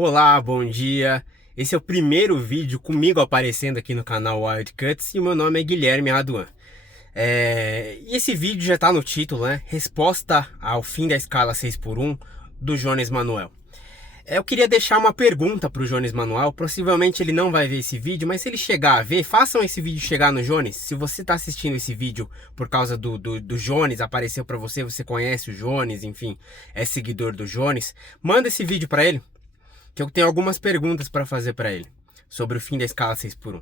Olá, bom dia. Esse é o primeiro vídeo comigo aparecendo aqui no canal Wild Cuts e o meu nome é Guilherme Raduan. E esse vídeo já está no título, né? Resposta ao fim da escala 6x1 do Jones Manuel. Eu queria deixar uma pergunta para o Jones Manuel. Possivelmente ele não vai ver esse vídeo, mas se ele chegar a ver, façam esse vídeo chegar no Jones. Se você está assistindo esse vídeo por causa do Jones, apareceu para você, você conhece o Jones, enfim, é seguidor do Jones, manda esse vídeo para ele, que eu tenho algumas perguntas para fazer para ele sobre o fim da escala 6x1.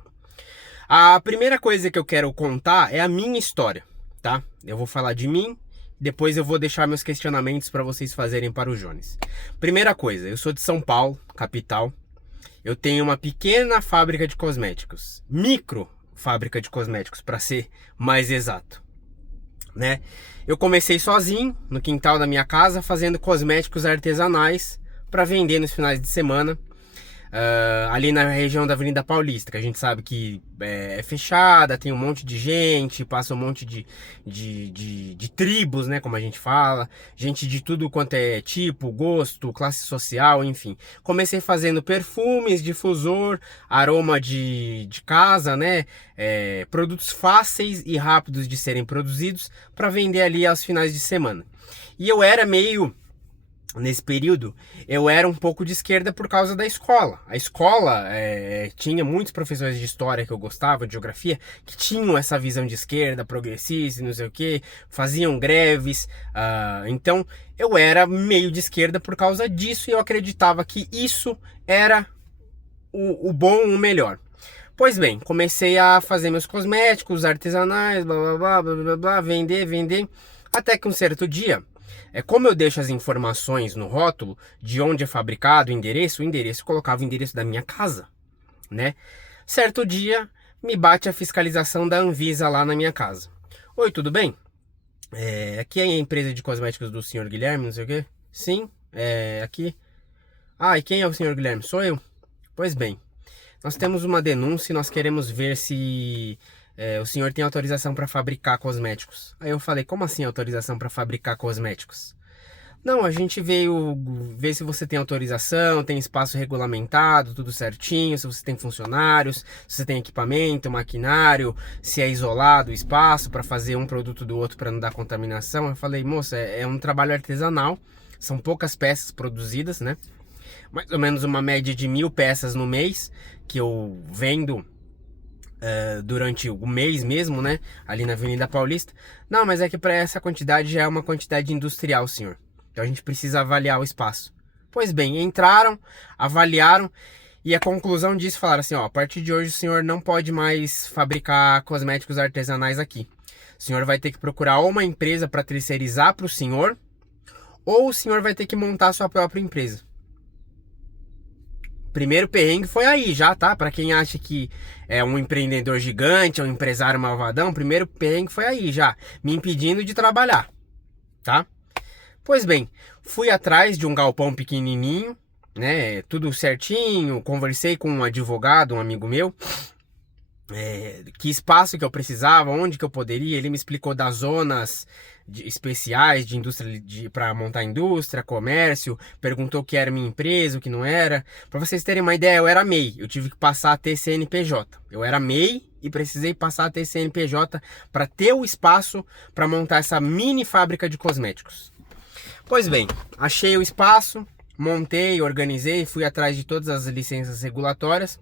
A primeira coisa que eu quero contar é a minha história, tá? Eu vou falar de mim, depois eu vou deixar meus questionamentos para vocês fazerem para o Jones. Primeira coisa, eu sou de São Paulo, capital. Eu tenho uma pequena fábrica de cosméticos, micro fábrica de cosméticos, para ser mais exato, né? Eu comecei sozinho no quintal da minha casa fazendo cosméticos artesanais para vender nos finais de semana, ali na região da Avenida Paulista, que a gente sabe que é fechada, tem um monte de gente, passa um monte de tribos, né, como a gente fala, gente de tudo quanto é tipo, gosto, classe social, enfim. Comecei fazendo perfumes, difusor, aroma de casa, né, produtos fáceis e rápidos de serem produzidos para vender ali aos finais de semana. E eu era meio... Nesse período, eu era um pouco de esquerda por causa da escola. A escola tinha muitos professores de história que eu gostava, de geografia, que tinham essa visão de esquerda, progressista, não sei o que, faziam greves. Então, eu era meio de esquerda por causa disso e eu acreditava que isso era o bom, o melhor. Pois bem, comecei a fazer meus cosméticos artesanais, blá blá blá blá blá, blá vender, até que um certo dia... como eu deixo as informações no rótulo de onde é fabricado, o endereço eu colocava o endereço da minha casa, né? Certo dia, me bate a fiscalização da Anvisa lá na minha casa. Oi, tudo bem? Aqui é a empresa de cosméticos do senhor Guilherme, não sei o quê? Sim, aqui. Ah, e quem é o senhor Guilherme? Sou eu. Pois bem, nós temos uma denúncia e nós queremos ver se... o senhor tem autorização para fabricar cosméticos. Aí eu falei, como assim autorização para fabricar cosméticos? Não, a gente veio ver se você tem autorização, tem espaço regulamentado, tudo certinho, se você tem funcionários, se você tem equipamento, maquinário, se é isolado o espaço para fazer um produto do outro para não dar contaminação. Eu falei, moça, é um trabalho artesanal, são poucas peças produzidas, né? Mais ou menos uma média de 1.000 peças no mês que eu vendo durante o mês mesmo, né? Ali na Avenida Paulista. Não, mas é que para essa quantidade já é uma quantidade industrial, senhor. Então a gente precisa avaliar o espaço. Pois bem, entraram, avaliaram e a conclusão disso falaram assim, ó, a partir de hoje o senhor não pode mais fabricar cosméticos artesanais aqui. O senhor vai ter que procurar ou uma empresa para terceirizar para o senhor, ou o senhor vai ter que montar a sua própria empresa. Primeiro perrengue foi aí já, tá? Pra quem acha que é um empreendedor gigante, é um empresário malvadão, primeiro perrengue foi aí já, me impedindo de trabalhar, tá? Pois bem, fui atrás de um galpão pequenininho, né? Tudo certinho, conversei com um advogado, um amigo meu, que espaço que eu precisava, onde que eu poderia, ele me explicou das zonas especiais de indústria, para montar indústria, comércio, perguntou o que era minha empresa, o que não era. Para vocês terem uma ideia, eu era MEI, eu tive que passar a ter CNPJ. Eu era MEI e precisei passar a ter CNPJ para ter o espaço para montar essa mini fábrica de cosméticos. Pois bem, achei o espaço, montei, organizei, fui atrás de todas as licenças regulatórias.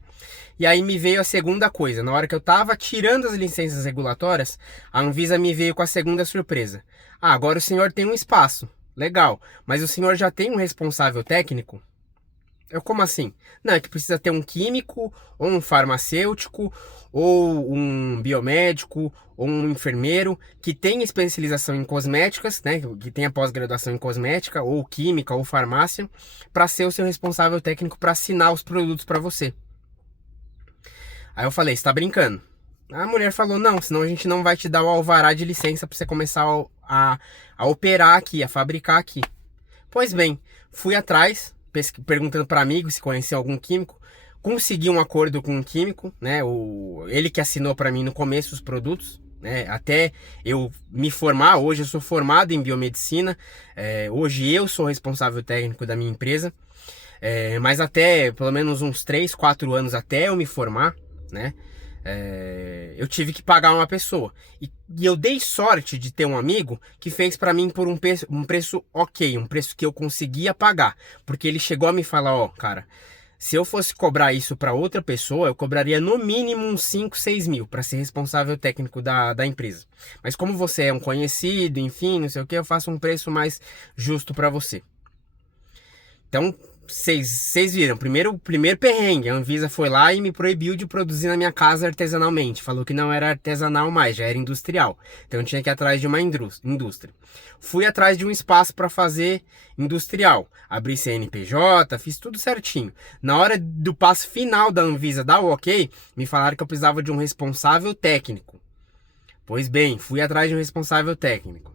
E aí me veio a segunda coisa, na hora que eu tava tirando as licenças regulatórias, a Anvisa me veio com a segunda surpresa. Ah, agora o senhor tem um espaço, legal, mas o senhor já tem um responsável técnico? Eu, como assim? Não, é que precisa ter um químico, ou um farmacêutico, ou um biomédico, ou um enfermeiro que tenha especialização em cosméticas, né, que tenha pós-graduação em cosmética, ou química, ou farmácia, para ser o seu responsável técnico para assinar os produtos para você. Aí eu falei, você tá brincando? A mulher falou, não, senão a gente não vai te dar o alvará de licença para você começar a operar aqui, a fabricar aqui. Pois bem, fui atrás, perguntando para amigos se conhecia algum químico, consegui um acordo com um químico, né? Ele que assinou para mim no começo os produtos, né? Até eu me formar, hoje eu sou formado em biomedicina, hoje eu sou responsável técnico da minha empresa. Mas até pelo menos uns 3, 4 anos até eu me formar, né? Eu tive que pagar uma pessoa. E eu dei sorte de ter um amigo que fez pra mim por um preço ok, um preço que eu conseguia pagar. Porque ele chegou a me falar, ó, cara, se eu fosse cobrar isso pra outra pessoa, eu cobraria no mínimo uns 5, 6 mil pra ser responsável técnico da empresa. Mas como você é um conhecido, enfim, não sei o que, eu faço um preço mais justo pra você. Então, vocês viram, primeiro perrengue, a Anvisa foi lá e me proibiu de produzir na minha casa artesanalmente. Falou que não era artesanal mais, já era industrial. Então eu tinha que ir atrás de uma indústria. Fui atrás de um espaço para fazer industrial. Abri CNPJ, fiz tudo certinho. Na hora do passo final da Anvisa dar o ok, me falaram que eu precisava de um responsável técnico. Pois bem, fui atrás de um responsável técnico.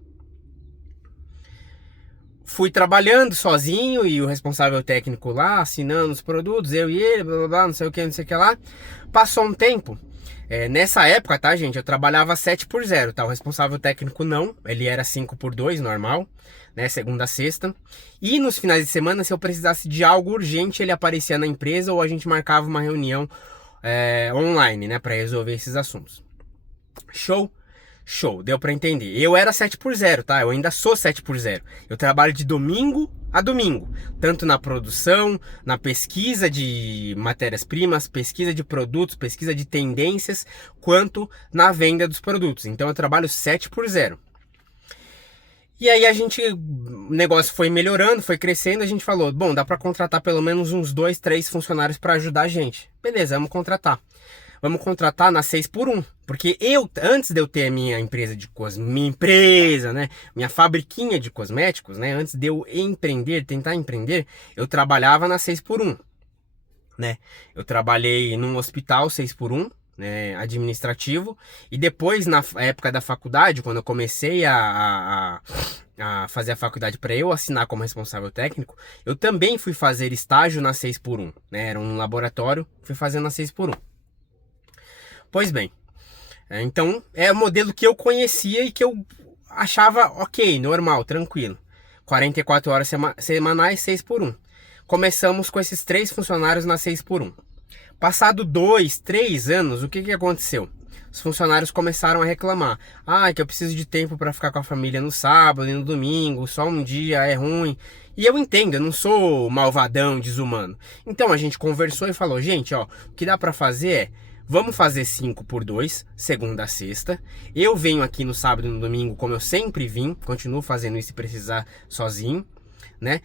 Fui trabalhando sozinho e o responsável técnico lá, assinando os produtos, eu e ele, blá blá blá, não sei o que, não sei o que lá. Passou um tempo, nessa época, tá, gente, eu trabalhava 7x0, tá? O responsável técnico não, ele era 5x2, normal, né, segunda a sexta. E nos finais de semana, se eu precisasse de algo urgente, ele aparecia na empresa ou a gente marcava uma reunião online, né, pra resolver esses assuntos. Show? Show, deu pra entender. Eu era 7x0, tá? Eu ainda sou 7x0. Eu trabalho de domingo a domingo, tanto na produção, na pesquisa de matérias-primas, pesquisa de produtos, pesquisa de tendências, quanto na venda dos produtos. Então eu trabalho 7x0. E aí o negócio foi melhorando, foi crescendo, a gente falou, bom, dá pra contratar pelo menos uns 2, 3 funcionários pra ajudar a gente. Beleza, vamos contratar. Vamos contratar na 6x1. Porque antes de eu ter a minha empresa minha empresa, né? Minha fabriquinha de cosméticos, né? Antes de eu tentar empreender, eu trabalhava na 6x1, né? Eu trabalhei num hospital 6x1, né? Administrativo. E depois, na época da faculdade, quando eu comecei a fazer a faculdade para eu assinar como responsável técnico, eu também fui fazer estágio na 6x1, né? Era um laboratório, fui fazendo na 6x1. Pois bem, então é o modelo que eu conhecia e que eu achava ok, normal, tranquilo. 44 horas semanais, 6x1. Começamos com esses 3 funcionários na 6x1. Passado 2, 3 anos, o que aconteceu? Os funcionários começaram a reclamar. Que eu preciso de tempo para ficar com a família no sábado e no domingo, só um dia é ruim. E eu entendo, eu não sou malvadão, desumano. Então a gente conversou e falou, gente, ó, o que dá para fazer é, vamos fazer 5x2, segunda a sexta. Eu venho aqui no sábado e no domingo, como eu sempre vim. Continuo fazendo isso se precisar sozinho, né?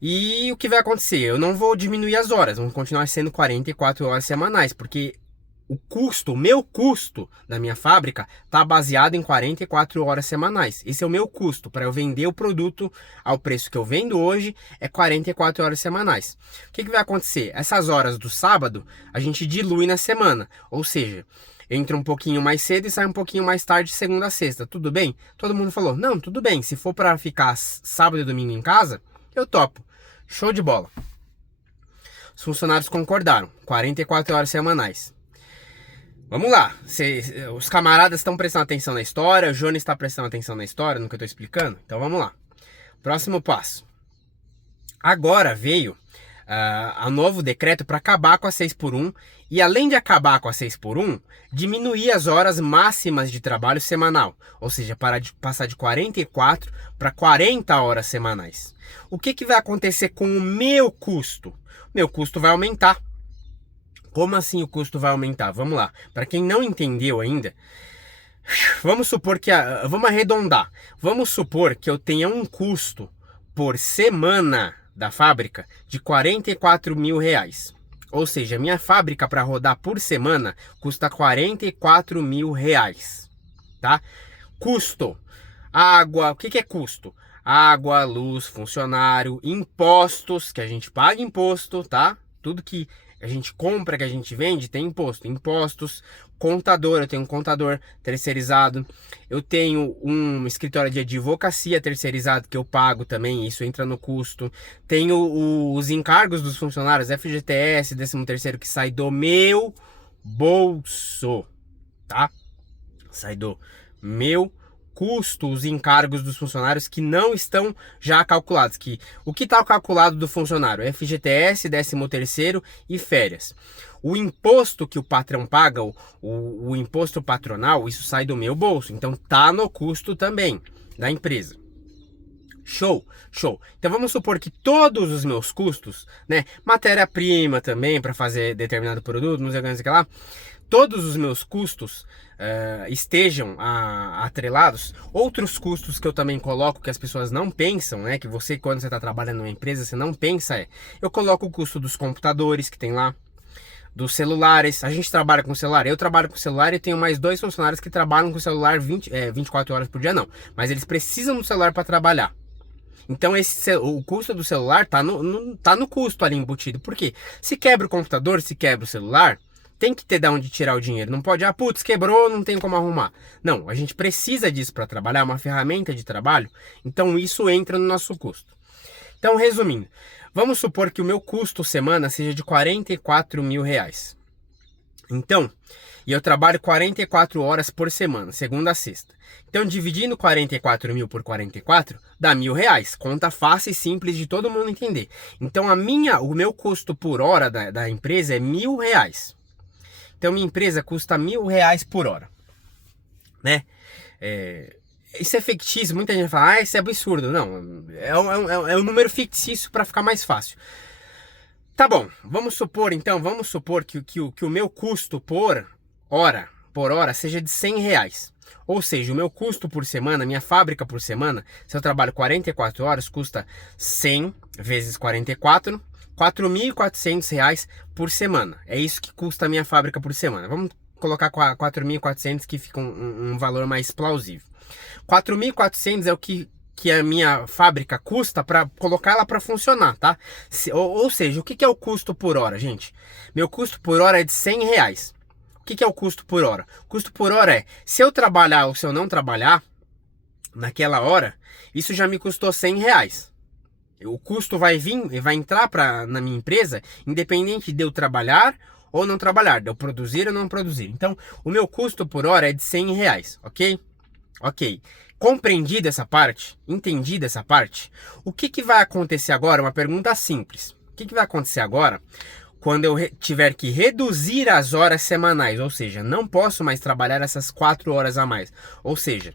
E o que vai acontecer? Eu não vou diminuir as horas. Vão continuar sendo 44 horas semanais. Porque o meu custo da minha fábrica está baseado em 44 horas semanais. Esse é o meu custo para eu vender o produto ao preço que eu vendo hoje, é 44 horas semanais. O que vai acontecer? Essas horas do sábado a gente dilui na semana, ou seja, entra um pouquinho mais cedo e sai um pouquinho mais tarde, segunda a sexta. Tudo bem? Todo mundo falou, não, tudo bem. Se for para ficar sábado e domingo em casa, eu topo. Show de bola. Os funcionários concordaram, 44 horas semanais. Vamos lá, os camaradas estão prestando atenção na história, o Jones está prestando atenção na história, no que eu estou explicando? Então vamos lá. Próximo passo. Agora veio a novo decreto para acabar com a 6x1 e além de acabar com a 6x1, diminuir as horas máximas de trabalho semanal, ou seja, passar de 44 para 40 horas semanais. O que vai acontecer com o meu custo? Meu custo vai aumentar. Como assim o custo vai aumentar? Vamos lá. Para quem não entendeu ainda, vamos supor que vamos arredondar. Vamos supor que eu tenha um custo por semana da fábrica de 44 mil reais. Ou seja, minha fábrica para rodar por semana custa 44 mil reais. Tá? Custo. Água. O que é custo? Água, luz, funcionário, impostos, que a gente paga imposto, tá? Tudo que a gente compra, que a gente vende, tem imposto. Impostos, contador, eu tenho um contador terceirizado. Eu tenho um escritório de advocacia terceirizado que eu pago também, isso entra no custo. Tenho os encargos dos funcionários, FGTS, 13º, que sai do meu bolso, tá? Sai do meu custos e encargos dos funcionários que não estão já calculados. O que está calculado do funcionário? FGTS, 13º e férias. O imposto que o patrão paga, o imposto patronal, isso sai do meu bolso. Então tá no custo também da empresa. Show, show. Então vamos supor que todos os meus custos, né, matéria-prima também para fazer determinado produto, não sei o que lá, todos os meus custos estejam atrelados. Outros custos que eu também coloco que as pessoas não pensam, né, que você quando você está trabalhando numa empresa você não pensa eu coloco o custo dos computadores que tem lá, dos celulares. A gente trabalha com celular, eu trabalho com celular e tenho mais 2 funcionários que trabalham com celular 24 horas por dia não, mas eles precisam do celular para trabalhar. Então o custo do celular tá no custo ali embutido. Por quê? Se quebra o computador, se quebra o celular, tem que ter de onde tirar o dinheiro. Não pode, putz, quebrou, não tem como arrumar. Não, a gente precisa disso para trabalhar, é uma ferramenta de trabalho. Então isso entra no nosso custo. Então, resumindo, vamos supor que o meu custo semana seja de 44 mil reais. Então, e eu trabalho 44 horas por semana, segunda a sexta. Então, dividindo 44 mil por 44, dá R$1.000. Conta fácil e simples de todo mundo entender. Então, o meu custo por hora da empresa é R$1.000. Então, minha empresa custa R$1.000 por hora. Né? Isso é fictício. Muita gente fala, isso é absurdo. Não, é um número fictício para ficar mais fácil. Tá bom, vamos supor que o meu custo por hora seja de R$100. Ou seja, o meu custo por semana, minha fábrica por semana, se eu trabalho 44 horas, custa 100 vezes 44, R$4.400 por semana. É isso que custa a minha fábrica por semana. Vamos colocar 4.400 que fica um valor mais plausível. 4.400 é o que a minha fábrica custa para colocar ela para funcionar, tá? Ou seja, o que é o custo por hora, gente? Meu custo por hora é de R$100. O que é o custo por hora? O custo por hora é, se eu trabalhar ou se eu não trabalhar, naquela hora, isso já me custou R$100. O custo vai entrar na minha empresa, independente de eu trabalhar ou não trabalhar, de eu produzir ou não produzir. Então, o meu custo por hora é de R$100, ok? Ok. Compreendido essa parte, entendido essa parte, o que vai acontecer agora? Uma pergunta simples. O que vai acontecer agora quando eu tiver que reduzir as horas semanais? Ou seja, não posso mais trabalhar essas 4 horas a mais. Ou seja,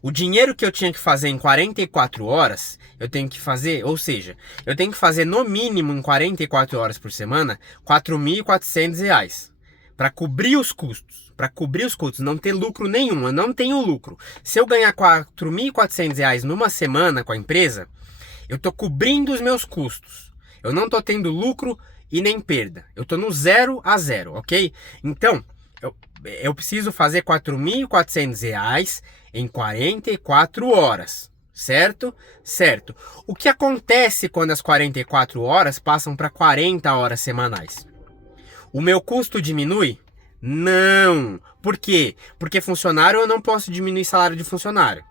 o dinheiro que eu tinha que fazer em 44 horas, eu tenho que fazer, ou seja, eu tenho que fazer no mínimo em 44 horas por semana, R$4.400 para cobrir os custos. Para cobrir os custos, não ter lucro nenhum, eu não tenho lucro. Se eu ganhar R$4.400 numa semana com a empresa, eu estou cobrindo os meus custos. Eu não estou tendo lucro e nem perda. Eu estou no 0 a 0, ok? Então, eu preciso fazer R$4.400 em 44 horas, certo? Certo. O que acontece quando as 44 horas passam para 40 horas semanais? O meu custo diminui? Não. Por quê? Porque funcionário eu não posso diminuir salário de funcionário.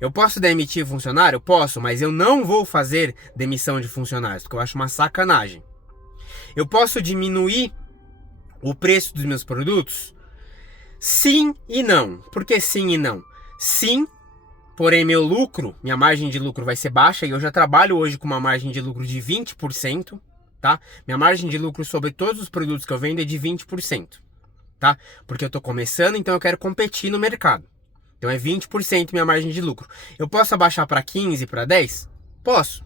Eu posso demitir funcionário? Posso, mas eu não vou fazer demissão de funcionários, porque eu acho uma sacanagem. Eu posso diminuir o preço dos meus produtos? Sim e não. Por que sim e não? Sim, porém meu lucro, minha margem de lucro vai ser baixa e eu já trabalho hoje com uma margem de lucro de 20%. Tá? Minha margem de lucro sobre todos os produtos que eu vendo é de 20%, tá? Porque eu tô começando, então eu quero competir no mercado. Então é 20% minha margem de lucro. Eu posso abaixar para 15, para 10? Posso.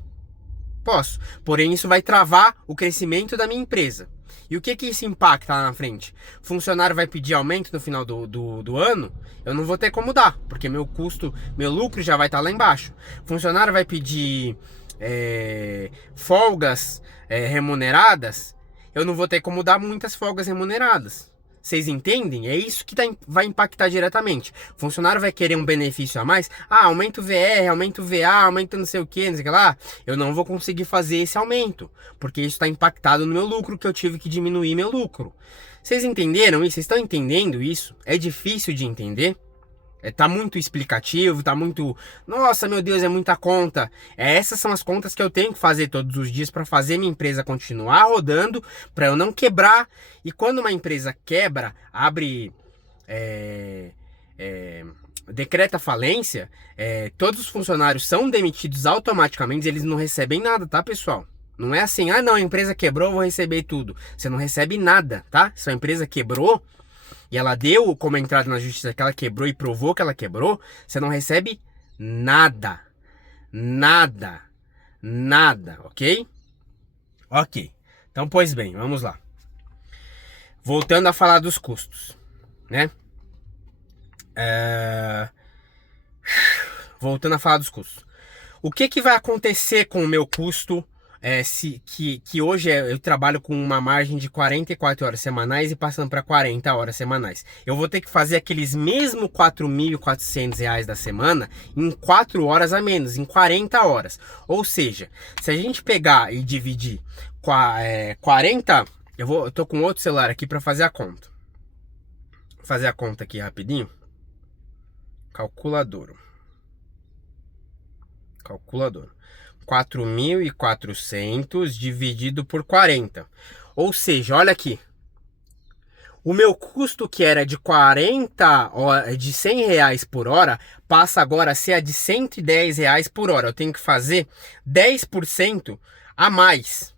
Porém, isso vai travar o crescimento da minha empresa. E o que isso impacta lá na frente? Funcionário vai pedir aumento no final do ano? Eu não vou ter como dar, porque meu lucro já vai estar lá embaixo. Funcionário vai pedir folgas remuneradas, eu não vou ter como dar muitas folgas remuneradas. Vocês entendem? É isso que vai impactar diretamente. O funcionário vai querer um benefício a mais. Aumenta o VR, aumenta o VA, aumenta não sei o que, não sei o que lá. Eu não vou conseguir fazer esse aumento, porque isso está impactado no meu lucro, que eu tive que diminuir meu lucro. Vocês entenderam isso? Vocês estão entendendo isso? É difícil de entender? Tá muito explicativo, tá muito... Nossa, meu Deus, é muita conta. Essas são as contas que eu tenho que fazer todos os dias para fazer minha empresa continuar rodando, para eu não quebrar. E quando uma empresa quebra, abre decreta falência, todos os funcionários são demitidos automaticamente, eles não recebem nada, tá, pessoal? Não é assim, ah não, a empresa quebrou, eu vou receber tudo. Você não recebe nada, tá? Se a empresa quebrou e ela deu como entrada na justiça que ela quebrou e provou que ela quebrou, você não recebe nada. Nada. Nada, ok? Ok. Então, pois bem, vamos lá. Voltando a falar dos custos, né? Voltando a falar dos custos. O que vai acontecer com o meu custo que hoje eu trabalho com uma margem de 44 horas semanais e passando para 40 horas semanais? Eu vou ter que fazer aqueles mesmos R$ 4.400 da semana em 4 horas a menos, em 40 horas. Ou seja, se a gente pegar e dividir 40... Eu tô com outro celular aqui para fazer a conta. Vou fazer a conta aqui rapidinho. Calculador. 4.400 dividido por 40. Ou seja, olha aqui. O meu custo que era de 100 reais por hora, passa agora a ser a de 110 reais por hora. Eu tenho que fazer 10% a mais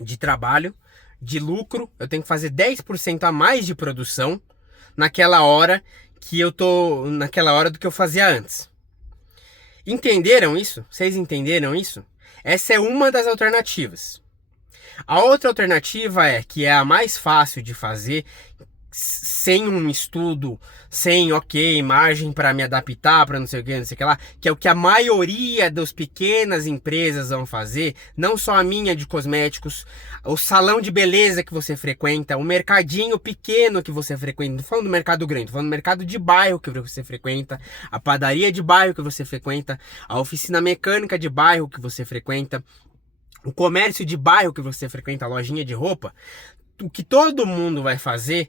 de trabalho, de lucro. Eu tenho que fazer 10% a mais de produção naquela hora do que eu fazia antes. Entenderam isso? Vocês entenderam isso? Essa é uma das alternativas. A outra alternativa que é a mais fácil de fazer, sem um estudo, sem, margem para me adaptar, para não sei o que lá, que é o que a maioria das pequenas empresas vão fazer, não só a minha de cosméticos, o salão de beleza que você frequenta, o mercadinho pequeno que você frequenta, não falando do mercado grande, tô falando do mercado de bairro que você frequenta, a padaria de bairro que você frequenta, a oficina mecânica de bairro que você frequenta, o comércio de bairro que você frequenta, a lojinha de roupa. O que todo mundo vai fazer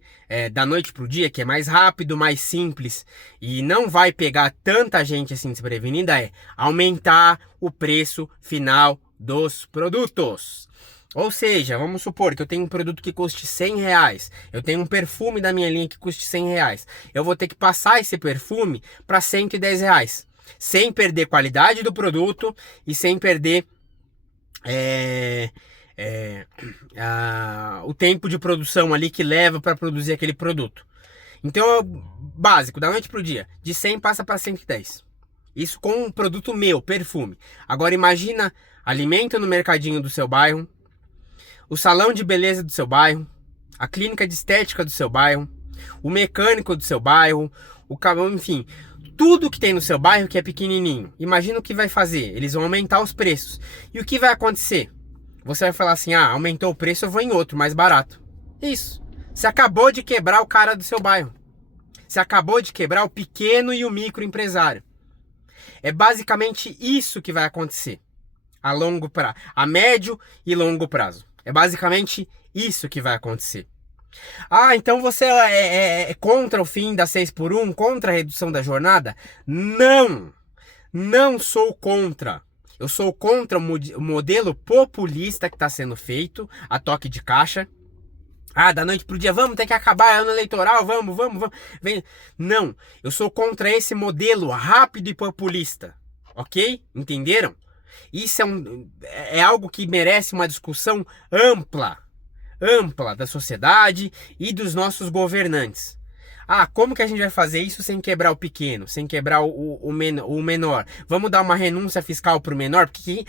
da noite pro dia, que é mais rápido, mais simples e não vai pegar tanta gente assim desprevenida, é aumentar o preço final dos produtos. Ou seja, vamos supor que eu tenho um produto que custe 100 reais, eu tenho um perfume da minha linha que custe 100 reais, eu vou ter que passar esse perfume para 110 reais, sem perder qualidade do produto e sem perder o tempo de produção ali que leva para produzir aquele produto. Então, básico, da noite pro dia, de 100 passa para 110. Isso com um produto meu, perfume. Agora imagina alimento no mercadinho do seu bairro, o salão de beleza do seu bairro, a clínica de estética do seu bairro, o mecânico do seu bairro, enfim, tudo que tem no seu bairro que é pequenininho. Imagina o que vai fazer, eles vão aumentar os preços. E o que vai acontecer? Você vai falar assim, aumentou o preço, eu vou em outro, mais barato. Isso. Você acabou de quebrar o cara do seu bairro. Você acabou de quebrar o pequeno e o microempresário. É basicamente isso que vai acontecer a médio e longo prazo. É basicamente isso que vai acontecer. Então você é contra o fim da 6x1, contra a redução da jornada? Não! Não sou contra. Eu sou contra o modelo populista que está sendo feito, a toque de caixa. Da noite pro dia, vamos ter que acabar ano eleitoral, vamos. Vem. Não, eu sou contra esse modelo rápido e populista, ok? Entenderam? Isso é algo que merece uma discussão ampla da sociedade e dos nossos governantes. Como que a gente vai fazer isso sem quebrar o pequeno, sem quebrar o menor? Vamos dar uma renúncia fiscal pro menor? Porque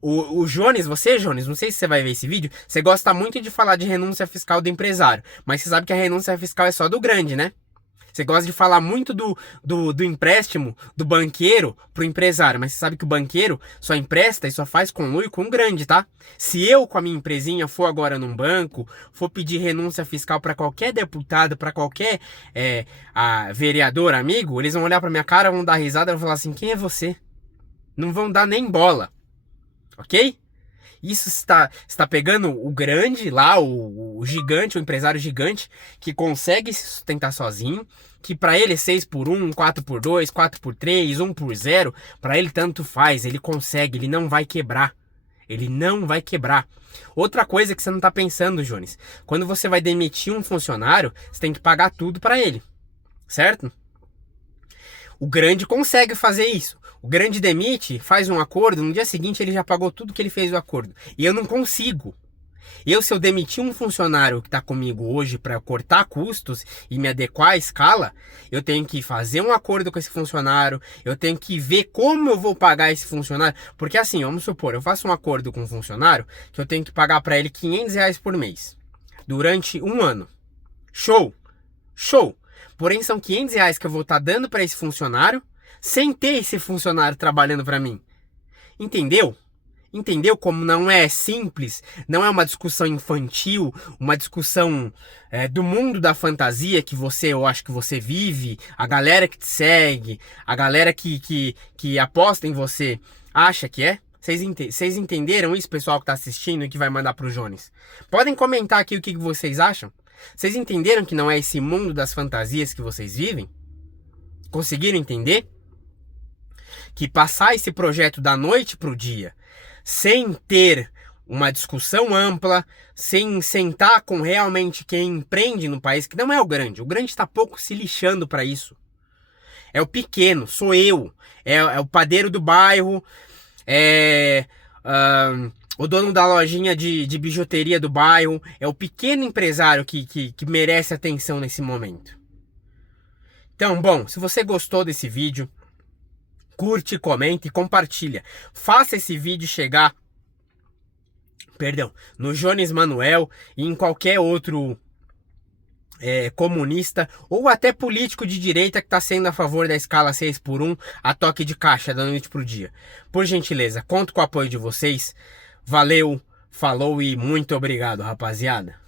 o Jones, Jones, não sei se você vai ver esse vídeo, você gosta muito de falar de renúncia fiscal do empresário, mas você sabe que a renúncia fiscal é só do grande, né? Você gosta de falar muito do empréstimo do banqueiro pro empresário, mas você sabe que o banqueiro só empresta e só faz com o com o grande, tá? Se eu, com a minha empresinha, for agora num banco, for pedir renúncia fiscal para qualquer deputado, para qualquer vereador amigo, eles vão olhar pra minha cara, vão dar risada e vão falar assim, quem é você? Não vão dar nem bola, ok? Isso está pegando o grande lá, o gigante, o empresário gigante, que consegue se sustentar sozinho, que para ele é 6x1, 4x2, 4x3, 1x0, para ele tanto faz, ele consegue, ele não vai quebrar. Ele não vai quebrar. Outra coisa que você não está pensando, Jones, quando você vai demitir um funcionário, você tem que pagar tudo para ele. certo? O grande consegue fazer isso. O grande demite, faz um acordo, no dia seguinte ele já pagou tudo que ele fez o acordo. E eu não consigo. Se eu demitir um funcionário que está comigo hoje para cortar custos e me adequar à escala, eu tenho que fazer um acordo com esse funcionário, eu tenho que ver como eu vou pagar esse funcionário. Porque assim, vamos supor, eu faço um acordo com um funcionário que eu tenho que pagar para ele R$ 500 por mês, durante um ano. Show! Show! Porém, são R$ 500 que eu vou estar dando para esse funcionário, sem ter esse funcionário trabalhando para mim. Entendeu? Entendeu como não é simples, não é uma discussão infantil, uma discussão do mundo da fantasia que eu acho que você vive, a galera que te segue, a galera que aposta em você acha que é? Vocês entenderam isso, pessoal que está assistindo e que vai mandar pro Jones? Podem comentar aqui o que vocês acham? Vocês entenderam que não é esse mundo das fantasias que vocês vivem? Conseguiram entender? Que passar esse projeto da noite pro dia, sem ter uma discussão ampla, sem sentar com realmente quem empreende no país, que não é o grande está pouco se lixando para isso. É o pequeno, sou eu, é o padeiro do bairro, o dono da lojinha de bijuteria do bairro, é o pequeno empresário que merece atenção nesse momento. Então, bom, se você gostou desse vídeo, curte, comenta e compartilha. Faça esse vídeo chegar, no Jones Manuel e em qualquer outro comunista ou até político de direita que está sendo a favor da escala 6x1 a toque de caixa da noite pro dia. Por gentileza, conto com o apoio de vocês. Valeu, falou e muito obrigado, rapaziada.